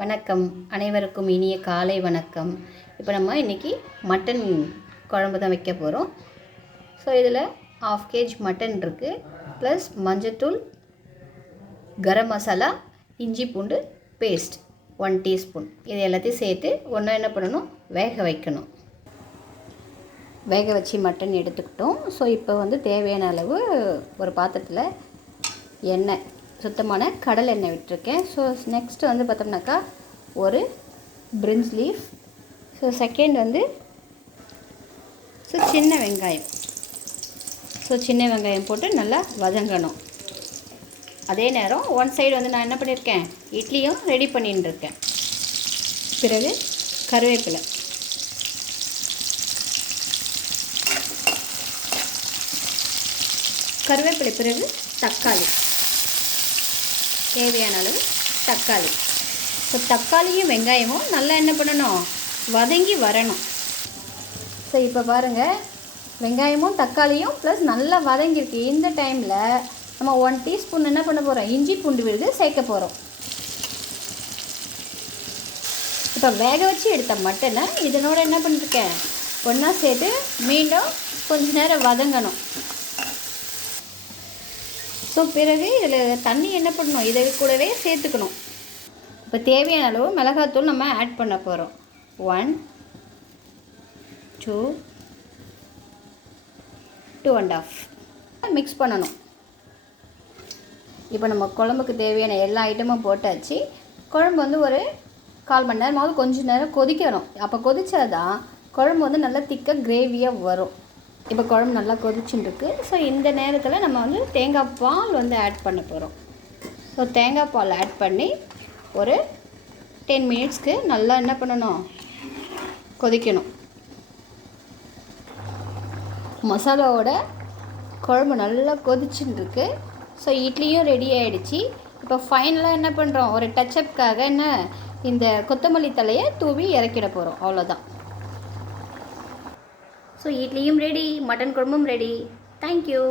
வணக்கம், அனைவருக்கும் இனிய காலை வணக்கம். இப்போ நம்ம இன்றைக்கி மட்டன் குழம்பு தான் வைக்க போகிறோம். ஸோ இதில் 1/2 kg மட்டன் இருக்குது, ப்ளஸ் மஞ்சத்தூள், கரம் மசாலா, இஞ்சி பூண்டு பேஸ்ட் 1 டீஸ்பூன். இது எல்லாத்தையும் சேர்த்து ஒன்றா என்ன பண்ணணும், வேக வைக்கணும். வேக வச்சு மட்டன் எடுத்துக்கிட்டோம். ஸோ இப்போ தேவையான அளவு ஒரு பாத்திரத்தில் எண்ணெய், சுத்தமான கடலை எண்ணெய் விட்டுருக்கேன். ஸோ நெக்ஸ்ட்டு பார்த்தோம்னாக்கா ஒரு பிரிஞ்ச் லீஃப். ஸோ செகண்ட் சின்ன வெங்காயம். ஸோ சின்ன வெங்காயம் போட்டு நல்லா வதங்கணும். அதே நேரம் ஒன் சைடு நான் என்ன பண்ணியிருக்கேன், இட்லியும் ரெடி பண்ணிட்டு இருக்கேன். பிறகு கருவேப்பிலை, பிறகு தக்காளி, தேவையான அளவு தக்காளி. ஸோ தக்காளியும் வெங்காயமும் நல்லா என்ன பண்ணணும், வதங்கி வரணும். ஸோ இப்போ பாருங்கள், வெங்காயமும் தக்காளியும் ப்ளஸ் நல்லா வதங்கியிருக்கு. இந்த டைமில் நம்ம 1 டீஸ்பூன் என்ன பண்ண போகிறோம், இஞ்சி பூண்டு விழுது சேர்க்க போகிறோம். இப்போ வேக வச்சு எடுத்த மட்டனை இதனோட என்ன பண்ணியிருக்கேன், ஒன்றா சேர்த்து மீண்டும் கொஞ்சம் நேரம் வதங்கணும். ஸோ பிறகு இதில் தண்ணி என்ன பண்ணணும், இதை கூடவே சேர்த்துக்கணும். இப்போ தேவையான அளவு மிளகாத்தூள் நம்ம ஆட் பண்ண போகிறோம். 1 2 2.5 மிக்ஸ் பண்ணணும். இப்போ நம்ம குழம்புக்கு தேவையான எல்லா ஐட்டமும் போட்டாச்சு. குழம்பு ஒரு 1/4 மணி நேரமாவது கொஞ்சம் நேரம் கொதிக்கணும். அப்போ கொதிச்சாதான் குழம்பு நல்லா திக்காக கிரேவியாக வரும். இப்போ குழம்பு நல்லா கொதிச்சுட்டுருக்கு. ஸோ இந்த நேரத்தில் நம்ம தேங்காய் பால் ஆட் பண்ண போகிறோம். ஸோ தேங்காய் பால் ஆட் பண்ணி ஒரு 10 மினிட்ஸ்க்கு நல்லா என்ன பண்ணணும், கொதிக்கணும். மசாலாவோட குழம்பு நல்லா கொதிச்சுட்டுருக்கு. ஸோ இட்லியும் ரெடி ஆகிடுச்சு. இப்போ ஃபைனலாக என்ன பண்ணுறோம், ஒரு டச்சப்காக இந்த கொத்தமல்லி தலையை தூவி இறக்கிட போகிறோம். அவ்வளோதான். ஸோ இட்லியும் ரெடி, மட்டன் குழம்பும் ரெடி. தேங்க்யூ.